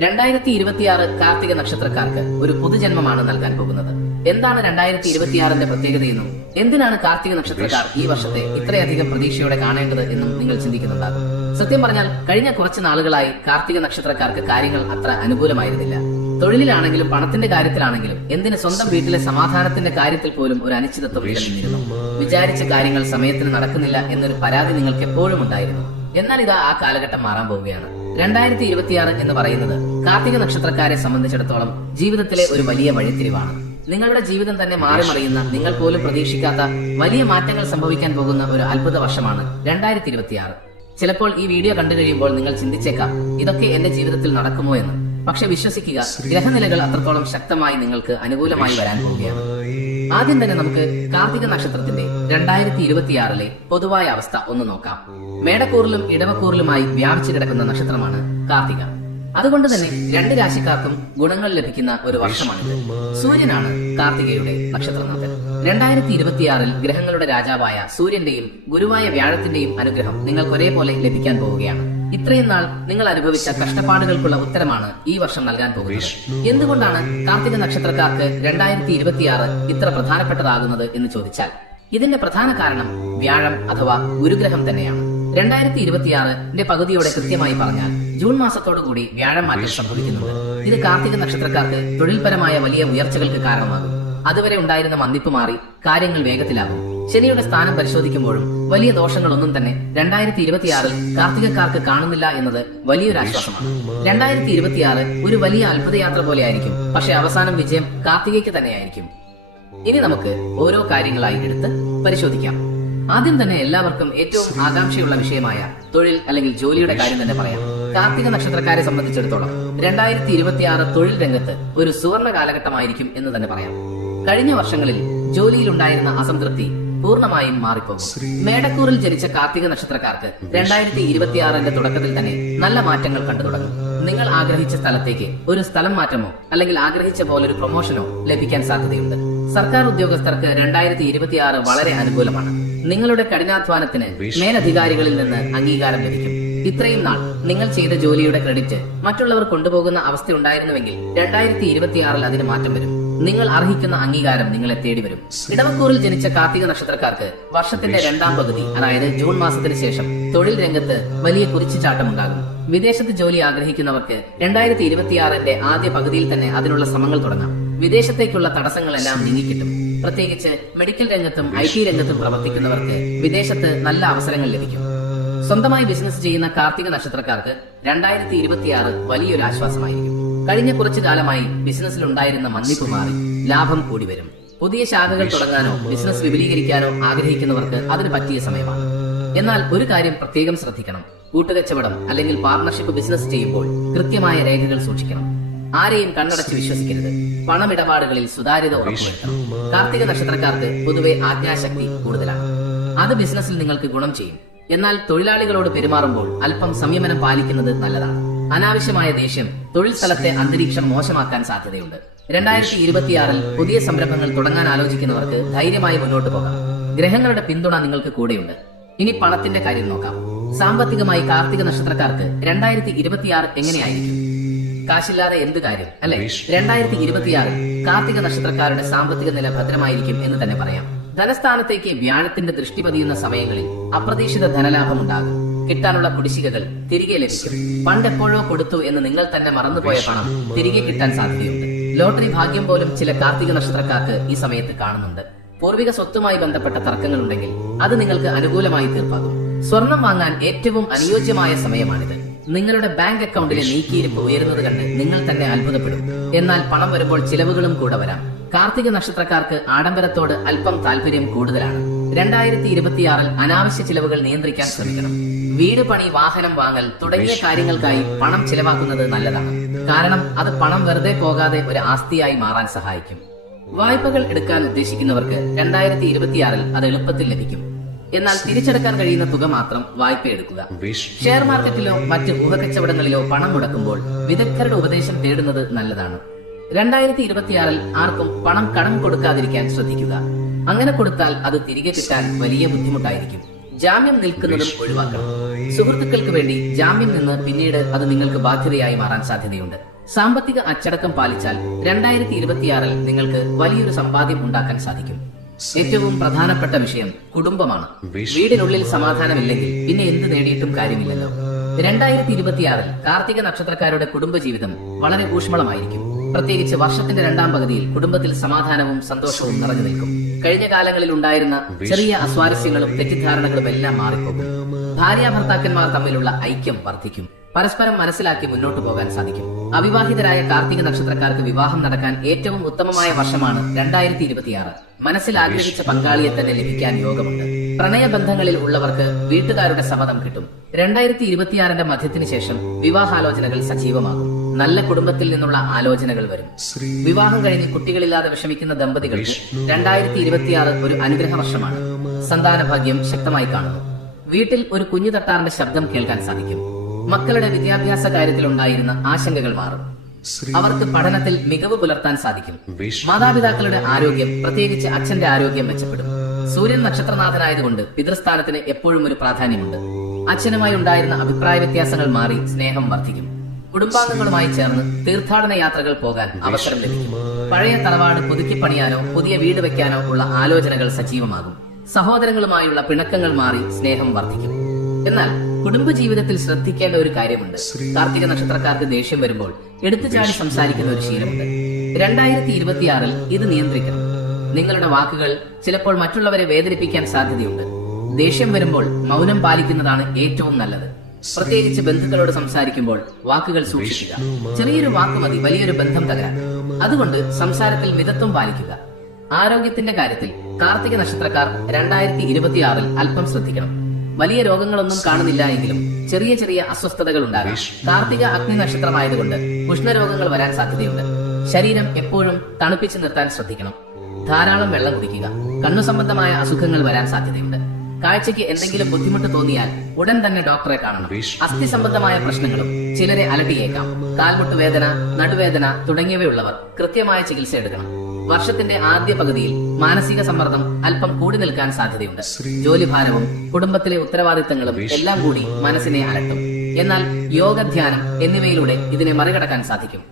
2026 കാർത്തിക നക്ഷത്രക്കാർക്ക് ഒരു പുതുജന്മമാണ് നൽകാൻ പോകുന്നത്. എന്താണ് 2026ന്റെ പ്രത്യേകതയെന്നും എന്തിനാണ് കാർത്തിക നക്ഷത്രക്കാർ ഈ വർഷത്തെ ഇത്രയധികം പ്രതീക്ഷയോടെ കാണേണ്ടത് എന്നും നിങ്ങൾ ചിന്തിക്കുന്നുണ്ടാകും. സത്യം പറഞ്ഞാൽ കഴിഞ്ഞ കുറച്ച് നാളുകളായി കാർത്തിക നക്ഷത്രക്കാർക്ക് കാര്യങ്ങൾ അത്ര അനുകൂലമായിരുന്നില്ല. തൊഴിലിലാണെങ്കിലും പണത്തിന്റെ കാര്യത്തിലാണെങ്കിലും എന്തിന് സ്വന്തം വീട്ടിലെ സമാധാനത്തിന്റെ കാര്യത്തിൽ പോലും ഒരു അനിശ്ചിതത്വം നിലനിന്നിരുന്നു. വിചാരിച്ച കാര്യങ്ങൾ സമയത്തിന് നടക്കുന്നില്ല എന്നൊരു പരാതി നിങ്ങൾക്ക് എപ്പോഴും ഉണ്ടായിരുന്നു. എന്നാൽ ഇതാ ആ കാലഘട്ടം മാറാൻ പോവുകയാണ്. 2026 എന്ന് പറയുന്നത് കാർത്തിക നക്ഷത്രക്കാരെ സംബന്ധിച്ചിടത്തോളം ജീവിതത്തിലെ ഒരു വലിയ വഴിത്തിരിവാണ്. നിങ്ങളുടെ ജീവിതം തന്നെ മാറി മറിയുന്ന, നിങ്ങൾ പോലും പ്രതീക്ഷിക്കാത്ത വലിയ മാറ്റങ്ങൾ സംഭവിക്കാൻ പോകുന്ന ഒരു അത്ഭുത വർഷമാണ് 2026. ചിലപ്പോൾ ഈ വീഡിയോ കണ്ടു കഴിയുമ്പോൾ നിങ്ങൾ ചിന്തിച്ചേക്കാം, ഇതൊക്കെ എന്റെ ജീവിതത്തിൽ നടക്കുമോ എന്ന്. പക്ഷെ വിശ്വസിക്കുക, ഗ്രഹനിലകൾ അത്രത്തോളം ശക്തമായി നിങ്ങൾക്ക് അനുകൂലമായി വരാൻ പോവുകയാണ്. ആദ്യം തന്നെ നമുക്ക് കാർത്തിക നക്ഷത്രത്തിന്റെ 2026 പൊതുവായ അവസ്ഥ ഒന്ന് നോക്കാം. മേടക്കൂറിലും ഇടവക്കൂറിലുമായി വ്യാപിച്ചു കിടക്കുന്ന നക്ഷത്രമാണ് കാർത്തിക. അതുകൊണ്ട് തന്നെ രണ്ട് രാശിക്കാർക്കും ഗുണങ്ങൾ ലഭിക്കുന്ന ഒരു വർഷമാണിത്. സൂര്യനാണ് കാർത്തികയുടെ നക്ഷത്രനാഥൻ. 2026 ഗ്രഹങ്ങളുടെ രാജാവായ സൂര്യന്റെയും ഗുരുവായ വ്യാഴത്തിന്റെയും അനുഗ്രഹം നിങ്ങൾക്ക് ഒരേപോലെ ലഭിക്കാൻ പോവുകയാണ്. ഇത്രയും നാൾ നിങ്ങൾ അനുഭവിച്ച കഷ്ടപ്പാടുകൾക്കുള്ള ഉത്തരമാണ് ഈ വർഷം നൽകാൻ പോകുന്നത്. എന്തുകൊണ്ടാണ് കാർത്തിക നക്ഷത്രക്കാർക്ക് 2026 ഇത്ര പ്രധാനപ്പെട്ടതാകുന്നത് എന്ന് ചോദിച്ചാൽ, ഇതിന്റെ പ്രധാന കാരണം വ്യാഴം അഥവാ ഗുരുഗ്രഹം തന്നെയാണ്. 2026ന്റെ പകുതിയോടെ കൃത്യമായി പറഞ്ഞാൽ ജൂൺ മാസത്തോടുകൂടി വ്യാഴം മാറ്റം സംഭവിക്കുന്നുണ്ട്. ഇത് കാർത്തിക നക്ഷത്രക്കാർക്ക് തൊഴിൽപരമായ വലിയ ഉയർച്ചകൾക്ക് കാരണമാകും. അതുവരെ ഉണ്ടായിരുന്ന മന്ദിപ്പ് മാറി കാര്യങ്ങൾ വേഗത്തിലാകും. ശനിയുടെ സ്ഥാനം പരിശോധിക്കുമ്പോഴും വലിയ ദോഷങ്ങളൊന്നും തന്നെ 2026 കാർത്തികക്കാർക്ക് കാണുന്നില്ല എന്നത് വലിയൊരു ആശ്വാസമാണ്. 2026 ഒരു വലിയ അത്ഭുതയാത്ര പോലെയായിരിക്കും. പക്ഷെ അവസാനം വിജയം കാർത്തികയ്ക്ക് തന്നെയായിരിക്കും. ഇനി നമുക്ക് ഓരോ കാര്യങ്ങളായി എടുത്ത് പരിശോധിക്കാം. ആദ്യം തന്നെ എല്ലാവർക്കും ഏറ്റവും ആകാംക്ഷയുള്ള വിഷയമായ തൊഴിൽ അല്ലെങ്കിൽ ജോലിയുടെ കാര്യം തന്നെ പറയാം. കാർത്തിക നക്ഷത്രക്കാരെ സംബന്ധിച്ചിടത്തോളം 2026 തൊഴിൽ രംഗത്ത് ഒരു സുവർണ കാലഘട്ടമായിരിക്കും എന്ന് തന്നെ പറയാം. കഴിഞ്ഞ വർഷങ്ങളിൽ ജോലിയിലുണ്ടായിരുന്ന അസംതൃപ്തി പൂർണ്ണമായും മാറിപ്പോകും. മേടക്കൂറിൽ ജനിച്ച കാർത്തിക നക്ഷത്രക്കാർക്ക് 2026ന്റെ തുടക്കത്തിൽ തന്നെ നല്ല മാറ്റങ്ങൾ കണ്ടു തുടങ്ങും. നിങ്ങൾ ആഗ്രഹിച്ച സ്ഥലത്തേക്ക് ഒരു സ്ഥലം മാറ്റമോ അല്ലെങ്കിൽ ആഗ്രഹിച്ച പോലൊരു പ്രൊമോഷനോ ലഭിക്കാൻ സാധ്യതയുണ്ട്. സർക്കാർ ഉദ്യോഗസ്ഥർക്ക് 2026 വളരെ അനുകൂലമാണ്. നിങ്ങളുടെ കഠിനാധ്വാനത്തിന് മേലധികാരികളിൽ നിന്ന് അംഗീകാരം ലഭിക്കും. ഇത്രയും നാൾ നിങ്ങൾ ചെയ്ത ജോലിയുടെ ക്രെഡിറ്റ് മറ്റുള്ളവർ കൊണ്ടുപോകുന്ന അവസ്ഥ ഉണ്ടായിരുന്നുവെങ്കിൽ 2026 അതിന് മാറ്റം വരും. നിങ്ങൾ അർഹിക്കുന്ന അംഗീകാരം നിങ്ങളെ തേടി വരും. ഇടവക്കൂറിൽ ജനിച്ച കാർത്തിക നക്ഷത്രക്കാർക്ക് വർഷത്തിന്റെ രണ്ടാം പകുതി, അതായത് ജൂൺ മാസത്തിന് ശേഷം തൊഴിൽ രംഗത്ത് വലിയ കുതിച്ചുചാട്ടം ഉണ്ടാകും. വിദേശത്ത് ജോലി ആഗ്രഹിക്കുന്നവർക്ക് 2026ന്റെ ആദ്യ പകുതിയിൽ തന്നെ അതിനുള്ള ശ്രമങ്ങൾ തുടങ്ങാം. വിദേശത്തേക്കുള്ള തടസ്സങ്ങളെല്ലാം നീങ്ങിക്കിട്ടും. പ്രത്യേകിച്ച് മെഡിക്കൽ രംഗത്തും IT രംഗത്തും പ്രവർത്തിക്കുന്നവർക്ക് വിദേശത്ത് നല്ല അവസരങ്ങൾ ലഭിക്കും. സ്വന്തമായി ബിസിനസ് ചെയ്യുന്ന കാർത്തിക നക്ഷത്രക്കാർക്ക് 2026 വലിയൊരു ആശ്വാസമായിരിക്കും. കഴിഞ്ഞ കുറച്ചു കാലമായി ബിസിനസ്സിൽ ഉണ്ടായിരുന്ന മന്ദിപ്പ് മാറി ലാഭം കൂടി വരും. പുതിയ ശാഖകൾ തുടങ്ങാനോ ബിസിനസ് വിപുലീകരിക്കാനോ ആഗ്രഹിക്കുന്നവർക്ക് അതിന് പറ്റിയ സമയമാണ്. എന്നാൽ ഒരു കാര്യം പ്രത്യേകം ശ്രദ്ധിക്കണം. കൂട്ടുകച്ചവടം അല്ലെങ്കിൽ പാർട്ണർഷിപ്പ് ബിസിനസ് ചെയ്യുമ്പോൾ കൃത്യമായ രേഖകൾ സൂക്ഷിക്കണം. ആരെയും കണ്ണടച്ച് വിശ്വസിക്കരുത്. പണമിടപാടുകളിൽ സുതാര്യത ഉറപ്പുവരുത്തണം. കാർത്തിക നക്ഷത്രക്കാർക്ക് പൊതുവെ ആജ്ഞാശക്തി കൂടുതലാണ്. അത് ബിസിനസ്സിൽ നിങ്ങൾക്ക് ഗുണം ചെയ്യും. എന്നാൽ തൊഴിലാളികളോട് പെരുമാറുമ്പോൾ അല്പം സംയമനം പാലിക്കുന്നത് നല്ലതാണ്. അനാവശ്യമായ ദേഷ്യം തൊഴിൽ സ്ഥലത്തെ അന്തരീക്ഷം മോശമാക്കാൻ സാധ്യതയുണ്ട്. 2026 പുതിയ സംരംഭങ്ങൾ തുടങ്ങാൻ ആലോചിക്കുന്നവർക്ക് ധൈര്യമായി മുന്നോട്ട് പോകാം. ഗ്രഹങ്ങളുടെ പിന്തുണ നിങ്ങൾക്ക് കൂടെയുണ്ട്. ഇനി പണത്തിന്റെ കാര്യം നോക്കാം. സാമ്പത്തികമായി കാർത്തിക നക്ഷത്രക്കാർക്ക് 2026 എങ്ങനെയായിരിക്കും? കാശില്ലാതെ എന്ത് കാര്യം, അല്ലെ? 2026 കാർത്തിക നക്ഷത്രക്കാരുടെ സാമ്പത്തിക നില ഭദ്രമായിരിക്കും എന്ന് തന്നെ പറയാം. ധനസ്ഥാനത്തേക്ക് വ്യാഴത്തിന്റെ ദൃഷ്ടി പതിയുന്ന സമയങ്ങളിൽ അപ്രതീക്ഷിത ധനലാഭം ഉണ്ടാകും. കിട്ടാനുള്ള കുടിശ്ശികകൾ തിരികെ ലഭിക്കും. പണ്ടെപ്പോഴോ കൊടുത്തു എന്ന് നിങ്ങൾ തന്നെ മറന്നുപോയ പണം തിരികെ കിട്ടാൻ സാധ്യതയുണ്ട്. ലോട്ടറി ഭാഗ്യം പോലും ചില കാർത്തിക നക്ഷത്രക്കാർക്ക് ഈ സമയത്ത് കാണുന്നുണ്ട്. പൂർവിക സ്വത്തുമായി ബന്ധപ്പെട്ട തർക്കങ്ങൾ ഉണ്ടെങ്കിൽ അത് നിങ്ങൾക്ക് അനുകൂലമായി തീർപ്പാകും. സ്വർണം വാങ്ങാൻ ഏറ്റവും അനുയോജ്യമായ സമയമാണിത്. നിങ്ങളുടെ ബാങ്ക് അക്കൗണ്ടിലെ നീക്കിയിരിപ്പ് ഉയരുന്നത് കണ്ട് നിങ്ങൾ തന്നെ അത്ഭുതപ്പെടും. എന്നാൽ പണം വരുമ്പോൾ ചിലവുകളും കൂടെ വരാം. കാർത്തിക നക്ഷത്രക്കാർക്ക് ആഡംബരത്തോട് അല്പം താല്പര്യം കൂടുതലാണ്. 2026 അനാവശ്യ ചിലവുകൾ നിയന്ത്രിക്കാൻ ശ്രമിക്കണം. വീട് പണി, വാഹനം വാങ്ങൽ തുടങ്ങിയ കാര്യങ്ങൾക്കായി പണം ചിലവാക്കുന്നത് നല്ലതാണ്. കാരണം അത് പണം വെറുതെ പോകാതെ ഒരു ആസ്തിയായി മാറാൻ സഹായിക്കും. വായ്പകൾ എടുക്കാൻ ഉദ്ദേശിക്കുന്നവർക്ക് 2026 അത് എളുപ്പത്തിൽ ലഭിക്കും. എന്നാൽ തിരിച്ചടക്കാൻ കഴിയുന്ന തുക മാത്രം വായ്പ എടുക്കുക. ഷെയർ മാർക്കറ്റിലോ മറ്റ് ഊഹക്കച്ചവടങ്ങളിലോ പണം മുടക്കുമ്പോൾ വിദഗ്ധരുടെ ഉപദേശം തേടുന്നത് നല്ലതാണ്. 2026 ആർക്കും പണം കടം കൊടുക്കാതിരിക്കാൻ ശ്രദ്ധിക്കുക. അങ്ങനെ കൊടുത്താൽ അത് തിരികെ കിട്ടാൻ വലിയ ബുദ്ധിമുട്ടായിരിക്കും. ജാമ്യം നിൽക്കുന്നതും ഒഴിവാക്കണം. സുഹൃത്തുക്കൾക്ക് വേണ്ടി ജാമ്യം നിന്ന് പിന്നീട് അത് നിങ്ങൾക്ക് ബാധ്യതയായി മാറാൻ സാധ്യതയുണ്ട്. സാമ്പത്തിക അച്ചടക്കം പാലിച്ചാൽ 2026 നിങ്ങൾക്ക് വലിയൊരു സമ്പാദ്യം ഉണ്ടാക്കാൻ സാധിക്കും. ഏറ്റവും പ്രധാനപ്പെട്ട വിഷയം കുടുംബമാണ്. വീടിനുള്ളിൽ സമാധാനമില്ലെങ്കിൽ പിന്നെ എന്ത് നേടിയിട്ടും കാര്യമില്ലല്ലോ. 2026 കാർത്തിക നക്ഷത്രക്കാരുടെ കുടുംബജീവിതം വളരെ ഊഷ്മളമായിരിക്കും. പ്രത്യേകിച്ച് വർഷത്തിന്റെ രണ്ടാം പകുതിയിൽ കുടുംബത്തിൽ സമാധാനവും സന്തോഷവും നിറഞ്ഞു നിൽക്കും. കഴിഞ്ഞ കാലങ്ങളിൽ ഉണ്ടായിരുന്ന ചെറിയ അസ്വാരസ്യങ്ങളും തെറ്റിദ്ധാരണകളും എല്ലാം മാറിപ്പോകും. ഭാര്യാഭർത്താക്കന്മാർ തമ്മിലുള്ള ഐക്യം വർദ്ധിക്കും. പരസ്പരം മനസ്സിലാക്കി മുന്നോട്ട് പോകാൻ സാധിക്കും. അവിവാഹിതരായ കാർത്തിക നക്ഷത്രക്കാർക്ക് വിവാഹം നടക്കാൻ ഏറ്റവും ഉത്തമമായ വർഷമാണ് 2026. മനസ്സിൽ ആഗ്രഹിച്ച പങ്കാളിയെ തന്നെ ലഭിക്കാൻ യോഗമുണ്ട്. പ്രണയബന്ധങ്ങളിൽ ഉള്ളവർക്ക് വീട്ടുകാരുടെ സമ്മതം കിട്ടും. 2026 മധ്യത്തിന് ശേഷം വിവാഹാലോചനകൾ സജീവമാകും. നല്ല കുടുംബത്തിൽ നിന്നുള്ള ആലോചനകൾ വരും. വിവാഹം കഴിഞ്ഞ് കുട്ടികളില്ലാതെ വിഷമിക്കുന്ന ദമ്പതികൾക്ക് 2026 ഒരു അനുഗ്രഹ വർഷമാണ്. സന്താനഭാഗ്യം ശക്തമായി കാണുന്നു. വീട്ടിൽ ഒരു കുഞ്ഞു തട്ടാറിന്റെ ശബ്ദം കേൾക്കാൻ സാധിക്കും. മക്കളുടെ വിദ്യാഭ്യാസ കാര്യത്തിൽ ഉണ്ടായിരുന്ന ആശങ്കകൾ മാറും. അവർക്ക് പഠനത്തിൽ മികവ് പുലർത്താൻ സാധിക്കും. മാതാപിതാക്കളുടെ ആരോഗ്യം, പ്രത്യേകിച്ച് അച്ഛന്റെ ആരോഗ്യം മെച്ചപ്പെടും. സൂര്യൻ നക്ഷത്രനാഥനായതുകൊണ്ട് പിതൃസ്ഥാനത്തിന് എപ്പോഴും ഒരു പ്രാധാന്യമുണ്ട്. അച്ഛനുമായി ഉണ്ടായിരുന്ന അഭിപ്രായ വ്യത്യാസങ്ങൾ മാറി സ്നേഹം വർദ്ധിക്കും. കുടുംബാംഗങ്ങളുമായി ചേർന്ന് തീർത്ഥാടന യാത്രകൾ പോകാൻ അവസരം ലഭിക്കും. പഴയ തറവാട് പുതുക്കിപ്പണിയാനോ പുതിയ വീട് വെക്കാനോ ഉള്ള ആലോചനകൾ സജീവമാകും. സഹോദരങ്ങളുമായുള്ള പിണക്കങ്ങൾ മാറി സ്നേഹം വർദ്ധിക്കും. എന്നാൽ കുടുംബജീവിതത്തിൽ ശ്രദ്ധിക്കേണ്ട ഒരു കാര്യമുണ്ട്. കാർത്തിക നക്ഷത്രക്കാർക്ക് ദേഷ്യം വരുമ്പോൾ എടുത്തുചാടി സംസാരിക്കുന്ന ഒരു ശീലമുണ്ട്. 2026 ഇത് നിയന്ത്രിക്കണം. നിങ്ങളുടെ വാക്കുകൾ ചിലപ്പോൾ മറ്റുള്ളവരെ വേദനിപ്പിക്കാൻ സാധ്യതയുണ്ട്. ദേഷ്യം വരുമ്പോൾ മൗനം പാലിക്കുന്നതാണ് ഏറ്റവും നല്ലത്. പ്രത്യേകിച്ച് ബന്ധുക്കളോട് സംസാരിക്കുമ്പോൾ വാക്കുകൾ സൂക്ഷിക്കുക. ചെറിയൊരു വാക്ക് മതി വലിയൊരു ബന്ധം തകരാൻ. അതുകൊണ്ട് സംസാരത്തിൽ മിതത്വം പാലിക്കുക. ആരോഗ്യത്തിന്റെ കാര്യത്തിൽ കാർത്തിക നക്ഷത്രക്കാർ 2026 അല്പം ശ്രദ്ധിക്കണം. വലിയ രോഗങ്ങളൊന്നും കാണുന്നില്ല എങ്കിലും ചെറിയ ചെറിയ അസ്വസ്ഥതകൾ ഉണ്ടാകാം. കാർത്തിക അഗ്നി നക്ഷത്രമായതുകൊണ്ട് ഉഷ്ണരോഗങ്ങൾ വരാൻ സാധ്യതയുണ്ട്. ശരീരം എപ്പോഴും തണുപ്പിച്ചു നിർത്താൻ ശ്രദ്ധിക്കണം. ധാരാളം വെള്ളം കുടിക്കുക. കണ്ണു സംബന്ധമായ അസുഖങ്ങൾ വരാൻ സാധ്യതയുണ്ട്. കാഴ്ചയ്ക്ക് എന്തെങ്കിലും ബുദ്ധിമുട്ട് തോന്നിയാൽ ഉടൻ തന്നെ ഡോക്ടറെ കാണണം. അസ്ഥി സംബന്ധമായ പ്രശ്നങ്ങളും ചിലരെ അലട്ടിയേക്കാം. കാൽമുട്ട് വേദന, നടുവേദന തുടങ്ങിയവയുള്ളവർ കൃത്യമായ ചികിത്സ എടുക്കണം. വർഷത്തിന്റെ ആദ്യ പകുതിയിൽ മാനസിക സമ്മർദ്ദം അല്പം കൂടി നിൽക്കാൻ സാധ്യതയുണ്ട്. ജോലിഭാരവും കുടുംബത്തിലെ ഉത്തരവാദിത്തങ്ങളും എല്ലാം കൂടി മനസ്സിനെ അലട്ടും. എന്നാൽ യോഗ, ധ്യാനം എന്നിവയിലൂടെ ഇതിനെ മറികടക്കാൻ സാധിക്കും.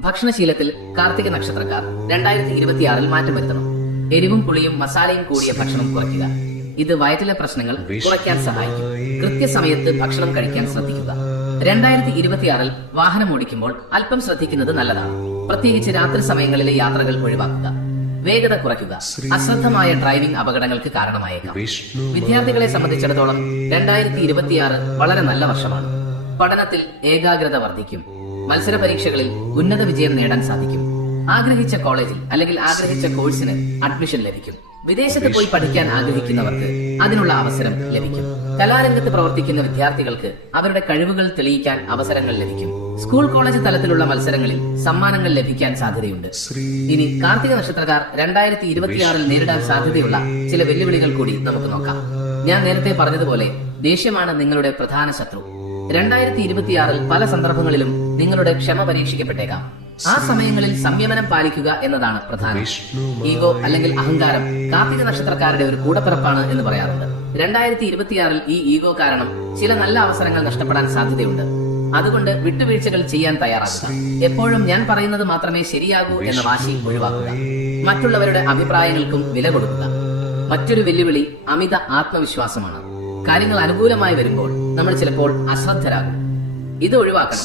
ഭക്ഷണശീലത്തിൽ കാർത്തിക നക്ഷത്രക്കാർ 2026 മാറ്റം വരുത്തണം. എരിവും പുളിയും മസാലയും കൂടിയ ഭക്ഷണം കുറയ്ക്കുക. ഇത് വയറ്റിലെ പ്രശ്നങ്ങൾ കുറയ്ക്കാൻ സഹായിക്കും. കൃത്യസമയത്ത് ഭക്ഷണം കഴിക്കാൻ ശ്രദ്ധിക്കുക. 2026 വാഹനം ഓടിക്കുമ്പോൾ അല്പം ശ്രദ്ധിക്കുന്നത് നല്ലതാണ്. പ്രത്യേകിച്ച് രാത്രി സമയങ്ങളിലെ യാത്രകൾ ഒഴിവാക്കുക. വേഗത കുറയ്ക്കുക. അശ്രദ്ധമായ ഡ്രൈവിംഗ് അപകടങ്ങൾക്ക് കാരണമായേക്കാം. വിദ്യാർത്ഥികളെ സംബന്ധിച്ചിടത്തോളം 2026 വളരെ നല്ല വർഷമാണ്. പഠനത്തിൽ ഏകാഗ്രത വർദ്ധിക്കും. മത്സര പരീക്ഷകളിൽ ഉന്നത വിജയം നേടാൻ സാധിക്കും. ആഗ്രഹിച്ച കോളേജിൽ അല്ലെങ്കിൽ ആഗ്രഹിച്ച കോഴ്സിന് അഡ്മിഷൻ ലഭിക്കും. വിദേശത്ത് പോയി പഠിക്കാൻ ആഗ്രഹിക്കുന്നവർക്ക് അതിനുള്ള അവസരം ലഭിക്കും. കലാരംഗത്ത് പ്രവർത്തിക്കുന്ന വിദ്യാർത്ഥികൾക്ക് അവരുടെ കഴിവുകൾ തെളിയിക്കാൻ അവസരങ്ങൾ ലഭിക്കും. സ്കൂൾ, കോളേജ് തലത്തിലുള്ള മത്സരങ്ങളിൽ സമ്മാനങ്ങൾ ലഭിക്കാൻ സാധ്യതയുണ്ട്. ഇനി കാർത്തിക നക്ഷത്രക്കാർ 2026 നേരിടാൻ സാധ്യതയുള്ള ചില വെല്ലുവിളികൾ കൂടി നമുക്ക് നോക്കാം. ഞാൻ നേരത്തെ പറഞ്ഞതുപോലെ ദേഷ്യമാണ് നിങ്ങളുടെ പ്രധാന ശത്രു. 2026 പല സന്ദർഭങ്ങളിലും നിങ്ങളുടെ ക്ഷമ പരീക്ഷിക്കപ്പെട്ടേക്കാം. ആ സമയങ്ങളിൽ സംയമനം പാലിക്കുക എന്നതാണ് പ്രധാനം. ഈഗോ അല്ലെങ്കിൽ അഹങ്കാരം കാർത്തിക നക്ഷത്രക്കാരുടെ ഒരു കൂടപ്പിറപ്പാണ് എന്ന് പറയാറുണ്ട്. 2026 ഈ ഈഗോ കാരണം ചില നല്ല അവസരങ്ങൾ നഷ്ടപ്പെടാൻ സാധ്യതയുണ്ട്. അതുകൊണ്ട് വിട്ടുവീഴ്ചകൾ ചെയ്യാൻ തയ്യാറാകുക. എപ്പോഴും ഞാൻ പറയുന്നത് മാത്രമേ ശരിയാകൂ എന്ന വാശി ഒഴിവാക്കുക. മറ്റുള്ളവരുടെ അഭിപ്രായങ്ങൾക്കും വില കൊടുക്കുക. മറ്റൊരു വെല്ലുവിളി അമിത ആത്മവിശ്വാസമാണ്. കാര്യങ്ങൾ അനുകൂലമായി വരുമ്പോൾ നമ്മൾ ചിലപ്പോൾ അശ്രദ്ധരാകും. ഇത് ഒഴിവാക്കണം.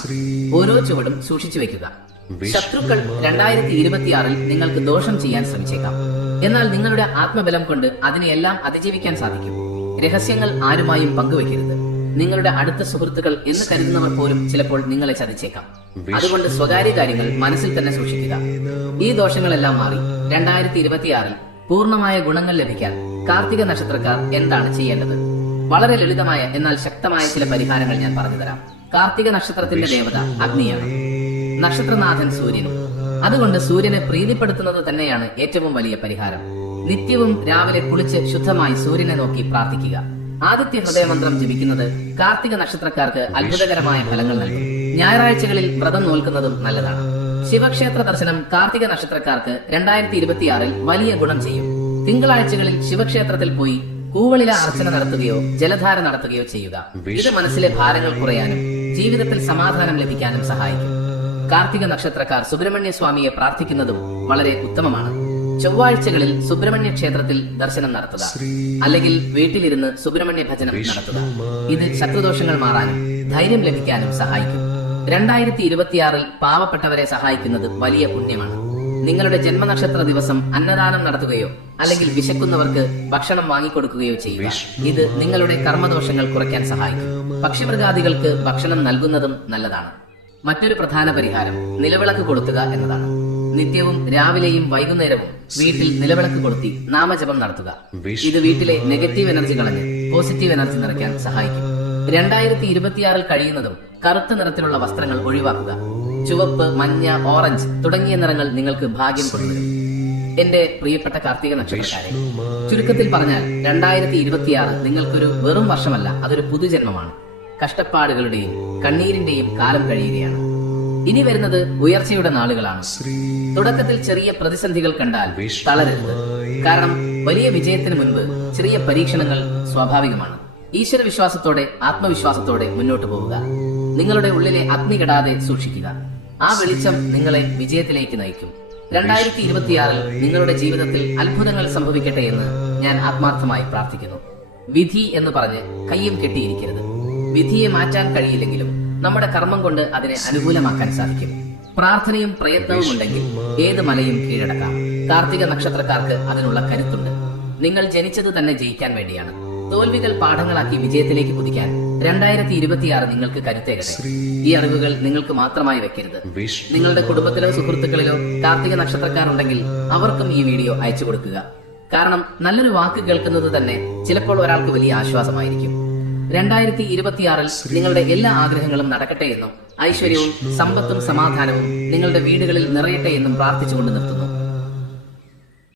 ഓരോ ചുവടും സൂക്ഷിച്ചു വെക്കുക. ശത്രുക്കൾ 2026 നിങ്ങൾക്ക് ദോഷം ചെയ്യാൻ ശ്രമിച്ചേക്കാം. എന്നാൽ നിങ്ങളുടെ ആത്മബലം കൊണ്ട് അതിനെയെല്ലാം അതിജീവിക്കാൻ സാധിക്കും. രഹസ്യങ്ങൾ ആരുമായും പങ്കുവെക്കരുത്. നിങ്ങളുടെ അടുത്ത സുഹൃത്തുക്കൾ എന്ന് കരുതുന്നവർ പോലും ചിലപ്പോൾ നിങ്ങളെ ചതിച്ചേക്കാം. അതുകൊണ്ട് സ്വകാര്യ കാര്യങ്ങൾ മനസ്സിൽ തന്നെ സൂക്ഷിക്കുക. ഈ ദോഷങ്ങളെല്ലാം മാറി 2026 പൂർണ്ണമായ ഗുണങ്ങൾ ലഭിക്കാൻ കാർത്തിക നക്ഷത്രക്കാർ എന്താണ് ചെയ്യേണ്ടത്? വളരെ ലളിതമായ എന്നാൽ ശക്തമായ ചില പരിഹാരങ്ങൾ ഞാൻ പറഞ്ഞുതരാം. കാർത്തിക നക്ഷത്രത്തിന്റെ ദേവത അഗ്നിയാണ്. നക്ഷത്രനാഥൻ സൂര്യനും. അതുകൊണ്ട് സൂര്യനെ പ്രീതിപ്പെടുത്തുന്നത് തന്നെയാണ് ഏറ്റവും വലിയ പരിഹാരം. നിത്യവും രാവിലെ കുളിച്ച് ശുദ്ധമായി സൂര്യനെ നോക്കി പ്രാർത്ഥിക്കുക. ആദിത്യ ഹൃദയമന്ത്രം ജപിക്കുന്നത് കാർത്തിക നക്ഷത്രക്കാർക്ക് അത്ഭുതകരമായ ഫലങ്ങൾ നൽകും. ഞായറാഴ്ചകളിൽ വ്രതം നോൽക്കുന്നതും നല്ലതാണ്. ശിവക്ഷേത്ര ദർശനം കാർത്തിക നക്ഷത്രക്കാർക്ക് 2026 വലിയ ഗുണം ചെയ്യും. തിങ്കളാഴ്ചകളിൽ ശിവക്ഷേത്രത്തിൽ പോയി കൂവളില അർച്ചന നടത്തുകയോ ജലധാര നടത്തുകയോ ചെയ്യുക. ഇത് മനസ്സിലെ ഭാരങ്ങൾ കുറയാനും ജീവിതത്തിൽ സമാധാനം ലഭിക്കാനും സഹായിക്കും. കാർത്തിക നക്ഷത്രക്കാർ സുബ്രഹ്മണ്യ സ്വാമിയെ പ്രാർത്ഥിക്കുന്നതും വളരെ ഉത്തമമാണ്. ചൊവ്വാഴ്ചകളിൽ സുബ്രഹ്മണ്യ ക്ഷേത്രത്തിൽ ദർശനം നടത്തുക, അല്ലെങ്കിൽ വീട്ടിലിരുന്ന് സുബ്രഹ്മണ്യ ഭജനം നടത്തുക. ഇത് ശത്രുദോഷങ്ങൾ മാറാനും ധൈര്യം ലഭിക്കാനും സഹായിക്കും. 2026 പാവപ്പെട്ടവരെ സഹായിക്കുന്നത് വലിയ പുണ്യമാണ്. നിങ്ങളുടെ ജന്മനക്ഷത്ര ദിവസം അന്നദാനം നടത്തുകയോ അല്ലെങ്കിൽ വിശക്കുന്നവർക്ക് ഭക്ഷണം വാങ്ങിക്കൊടുക്കുകയോ ചെയ്യുക. ഇത് നിങ്ങളുടെ കർമ്മദോഷങ്ങൾ കുറയ്ക്കാൻ സഹായിക്കും. പക്ഷിമൃഗാദികൾക്ക് ഭക്ഷണം നൽകുന്നതും നല്ലതാണ്. മറ്റൊരു പ്രധാന പരിഹാരം നിലവിളക്ക് കൊളുത്തുക എന്നതാണ്. നിത്യവും രാവിലെയും വൈകുന്നേരവും വീട്ടിൽ നിലവിളക്ക് കൊളുത്തി നാമജപം നടത്തുക. ഇത് വീട്ടിലെ നെഗറ്റീവ് എനർജി കളഞ്ഞ് പോസിറ്റീവ് എനർജി നിറയ്ക്കാൻ സഹായിക്കും. 2026 കഴിയുന്നതും കറുത്ത നിറത്തിലുള്ള വസ്ത്രങ്ങൾ ഒഴിവാക്കുക. ചുവപ്പ്, മഞ്ഞ, ഓറഞ്ച് തുടങ്ങിയ നിറങ്ങൾ നിങ്ങൾക്ക് ഭാഗ്യം കൊണ്ടുവരും. എന്റെ പ്രിയപ്പെട്ട കാർത്തിക നക്ഷത്രക്കാരെ, ചുരുക്കത്തിൽ പറഞ്ഞാൽ 2026 നിങ്ങൾക്കൊരു വെറും വർഷമല്ല, അതൊരു പുതുജന്മമാണ്. കഷ്ടപ്പാടുകളുടെയും കണ്ണീരിന്റെയും കാലം കഴിയുകയാണ്. ഇനി വരുന്നത് ഉയർച്ചയുടെ നാളുകളാണ്. തുടക്കത്തിൽ ചെറിയ പ്രതിസന്ധികൾ കണ്ടാൽ തളരരുത്. കാരണം വലിയ വിജയത്തിന് മുൻപ് ചെറിയ പരീക്ഷണങ്ങൾ സ്വാഭാവികമാണ്. ഈശ്വരവിശ്വാസത്തോടെ ആത്മവിശ്വാസത്തോടെ മുന്നോട്ട് പോവുക. നിങ്ങളുടെ ഉള്ളിലെ അഗ്നി കെടാതെ സൂക്ഷിക്കുക. ആ വെളിച്ചം നിങ്ങളെ വിജയത്തിലേക്ക് നയിക്കും. 2026 നിങ്ങളുടെ ജീവിതത്തിൽ അത്ഭുതങ്ങൾ സംഭവിക്കട്ടെ എന്ന് ഞാൻ ആത്മാർത്ഥമായി പ്രാർത്ഥിക്കുന്നു. വിധി എന്ന് പറഞ്ഞ് കയ്യും കെട്ടിയിരിക്കരുത്. വിധിയെ മാറ്റാൻ കഴിയില്ലെങ്കിലും നമ്മുടെ കർമ്മം കൊണ്ട് അതിനെ അനുകൂലമാക്കാൻ സാധിക്കും. പ്രാർത്ഥനയും പ്രയത്നവും ഉണ്ടെങ്കിൽ ഏത് മലയും കീഴടക്കാം. കാർത്തിക നക്ഷത്രക്കാർക്ക് അതിനുള്ള കരുത്തുണ്ട്. നിങ്ങൾ ജനിച്ചത് തന്നെ ജയിക്കാൻ വേണ്ടിയാണ്. തോൽവികൾ പാഠങ്ങളാക്കി വിജയത്തിലേക്ക് കുതിക്കാൻ 2026 നിങ്ങൾക്ക് കരുത്തേകട്ടെ. ഈ അറിവുകൾ നിങ്ങൾക്ക് മാത്രമായി വെക്കരുത്. നിങ്ങളുടെ കുടുംബത്തിലോ സുഹൃത്തുക്കളിലോ കാർത്തിക നക്ഷത്രക്കാർ ഉണ്ടെങ്കിൽ അവർക്കും ഈ വീഡിയോ അയച്ചു കൊടുക്കുക. കാരണം നല്ലൊരു വാക്ക് കേൾക്കുന്നത് തന്നെ ചിലപ്പോൾ ഒരാൾക്ക് വലിയ ആശ്വാസമായിരിക്കും. 2026 നിങ്ങളുടെ എല്ലാ ആഗ്രഹങ്ങളും നടക്കട്ടെ എന്നും ഐശ്വര്യവും സമ്പത്തും സമാധാനവും നിങ്ങളുടെ വീടുകളിൽ നിറയട്ടെ എന്നും പ്രാർത്ഥിച്ചുകൊണ്ട് നിർത്തുന്നു.